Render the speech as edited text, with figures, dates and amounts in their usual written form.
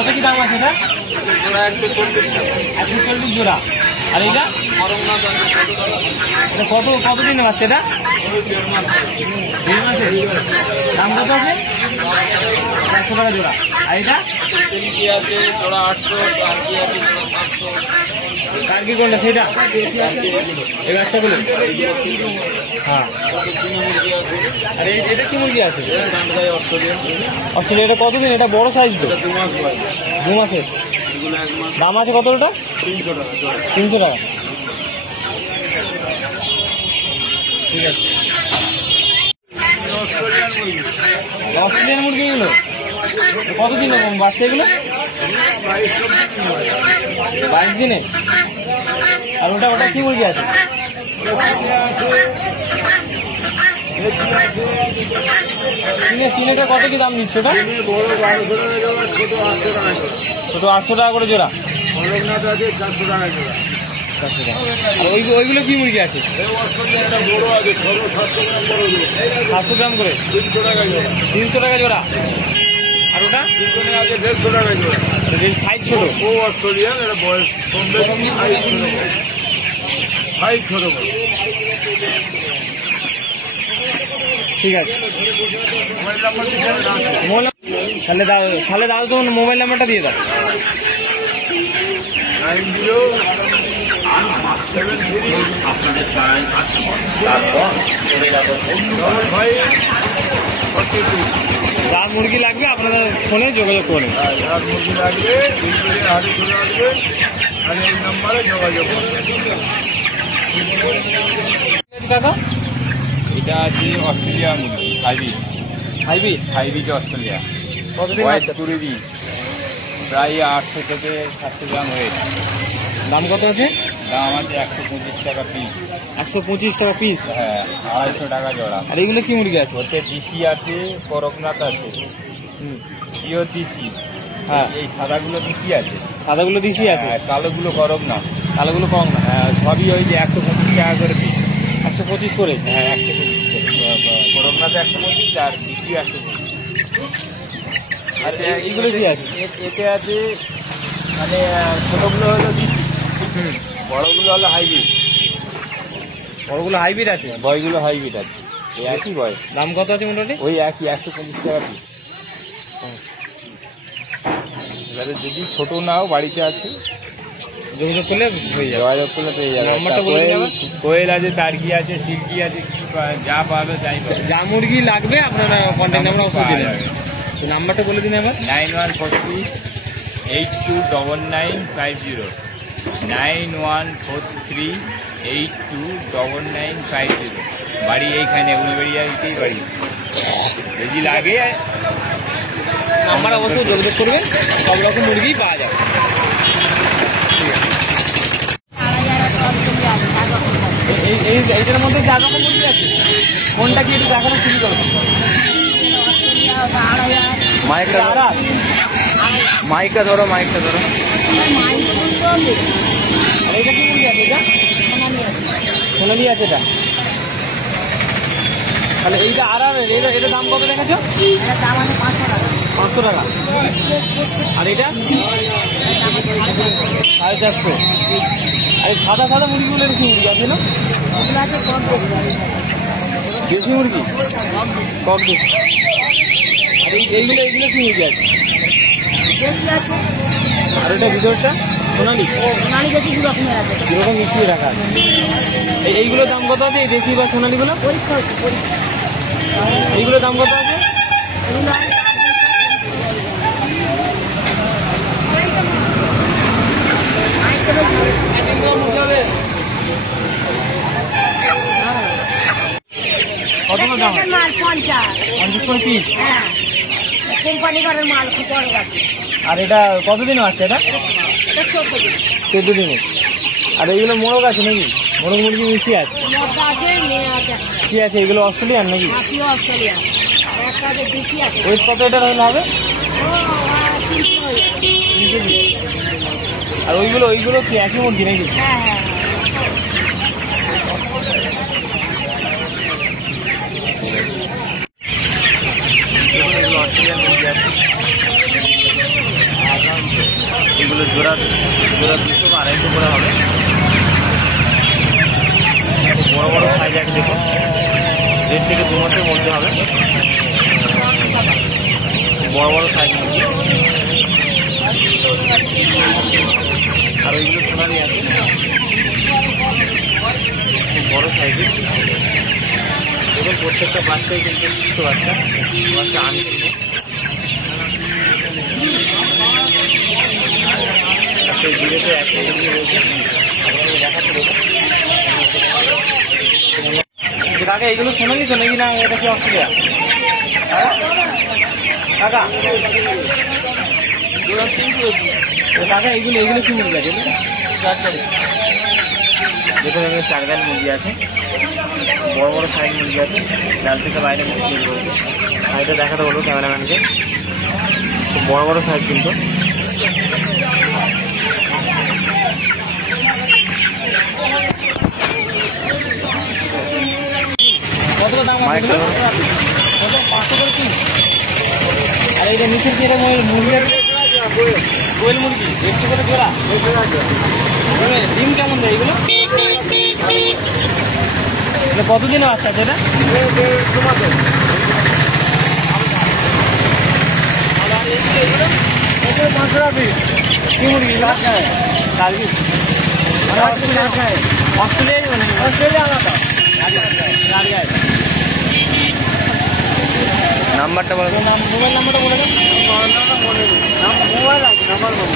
কত কি দাম আছে এটা? জোড়া 140 জোড়া। আর এটা কতদিনের বাচ্চা এটা? 1.5 মাসের। দাম কত আছে? 400 টাকা জোড়া। আর এটা সিল্কি আছে জোড়া 800, টার্কি আছে জোড়া 700। টার্কি কোনটা সেটা? এই বাচ্চাগুলো? হ্যাঁ। আর এটা কি মুরগি আছে? অস্ট্রেলিয়া। এটা কতদিন? এটা বড় সাইজ তো। 2 মাস বয়স। 2 মাসের। এগুলো 1 মাস। দাম আছে কত ওটা? 300 টাকা জোড়া। 300 টাকা। ঠিক আছে। অস্ট্রেলিয়ান মুরগি এগুলো কতদিন বাচ্চা এগুলো? 22 দিনে। আর ওটা কি মুরগি আছে? চিনেটা কত কি দাম নিচ্ছে ওটা? ছোট 800 টাকা করে জোড়া। 400 টাকা। আর ওইগুলো কি মুরগি আছে? 700 গ্রাম করে। 300 টাকা জোড়া। আর ওটা সাইজ ছোট। ঠিক আছে। তাহলে দাও তোমার মোবাইল নাম্বারটা দিয়ে দাও। 90 যা মুরগি লাগবে আপনাদের ফোনে যোগাযোগ করবেন। মুরগি লাগবে হাটে চলে আসবে আর এই নাম্বারে যোগাযোগ করবেন। কাকা এটা আছে অস্ট্রেলিয়া মুরগি হাইব্রিড অস্ট্রেলিয়া। কতদিন বয়স 20 দিন, প্রায় 800 থেকে 700 গ্রাম ওয়েট। দাম কত আছে? দাম আছে 125 টাকা পিস। 125 টাকা পিস। হ্যাঁ, 250 টাকা জোড়া। আর এগুলো কি মুরগি আছে? ওতে দেশি আছে, করকনাথ আছে, পিওর দেশি। হ্যাঁ, এই সাদাগুলো দেশি আছে। সাদাগুলো দিছি আছে। কালোগুলো করকনাথ। কালোগুলো কম না। সবই ওই যে 125 টাকা করে পিস। 125 করে। হ্যাঁ, 125 করে। করকনাথ 125 আর দেশি 125। আর এইগুলো কি আছে? এতে আছে মানে ছোটগুলো হলো দেশি, বড়গুলো হলো হাইব্রিড। বড়গুলো হাইব্রিড আছে, বয়গুলো হাইব্রিড আছে। এই একই বয়। দাম কত আছে মোটামুটি? ওই একই 125 টাকা পিস। এবারে যদি ছোট নাও বাড়িতে আছে, যোগাযোগ করলে হয়ে যাবে। যোগাযোগ করলে পেয়ে যাবে। নাম্বারটা বলে দিন আবার। কোয়েল আছে, টার্কি আছে, সিল্কি আছে, যা পাবে তাই পাবে। যা মুরগি লাগবে আপনারা কন্ট্যাক্ট নাম্বার অবশ্যই দিয়ে দেবেন। নাম্বারটা বলে দিন আবার। 9143 829950 9143 829950। বাড়ি এইখানে উলবেড়িয়াতেই বাড়ি। যদি লাগে নাম্বার অবশ্যই যোগাযোগ করবেন, সব রকম মুরগি পাওয়া যাবে। এইটার মধ্যে 4 রকম মুরগি আছে। কোনটা কি একটু দেখানো শুরু করবো? মাইকটা ধরো। আর এটা কি মুরগি আছে? এটা সোনালি আছে। এটা তাহলে এইটা এটা দাম কত দেখেছো? 500 টাকা। আর এটা 450। আর সাদা মুরগিগুলো কি মুরগি আছে না? দেশি মুরগি কক দেশি। আর এইগুলো কি মুরগি আছে? আর এটা ভিতরটা সোনালি দুরকম মিশিয়ে রাখা আছে। এইগুলোর দাম কত আছে? এই দেশি বা সোনালিগুলো এইগুলোর দাম কত আছে? কত দাম? 50 করে পিস। কোম্পানি ঘরের মাল খুব বড় রাখি। আর এটা কতদিন আছে? এটা 14 দিনে। আর এইগুলো মোরগ আছে নাকি? মোরগ মুরগি মিশিয়ে আছে। কি আছে এগুলো? অস্ট্রেলিয়ান নাকি? ওয়েট কত এটা হলে হবে? আর ওইগুলো কি একই মুরগি নাকি? অস্ট্রেলিয়ান মুরগি আছে। এগুলো জোড়া 200 বা 250 করে হবে। খুব বড় বড় সাইজ আছে দেখুন, 1.5 থেকে 2 মাসের মধ্যে হবে। বড় বড় সাইজ মুরগি। আর ওইগুলো সোনালি আছে, খুব বড় সাইজের। দেখুন প্রত্যেকটা বাচ্চাই কিন্তু সুস্থ বাচ্চা, আনছে নেই। সেই দূরেতে একটা মুরগি রয়েছে, আপনাকে দেখাতে দেবো। কাকা এগুলো শোনেনি তো নাকি? না এটা কি অস্ট্রেলিয়া? কাকা কাকা এগুলো কি মুরগি আছে? দেখুন এখানে 4 গাল মুরগি আছে, বড় বড় সাইজ মুরগি আছে। ডাল থেকে বাইরে মুরগি রয়েছে। সাইডে দেখাতে বলবো ক্যামেরাম্যানকে, খুব বড় বড় সাইজ কিন্তু। কত দাম আছে? কত? 500 করে পিস। আর এইটা নিচের যে মুরগি আছে, কোয়েল মুরগি 150 করে জোড়া। ডিম কেমন দেয় এগুলো? কতদিন বাচ্চা আছে এটা? কি মুরগি? অস্ট্রেলিয়া আলাদা। নাম্বারটা বলো। মোবাইল নাম্বারটা বলে দেন। মোবাইল আছে, নাম্বার বলো।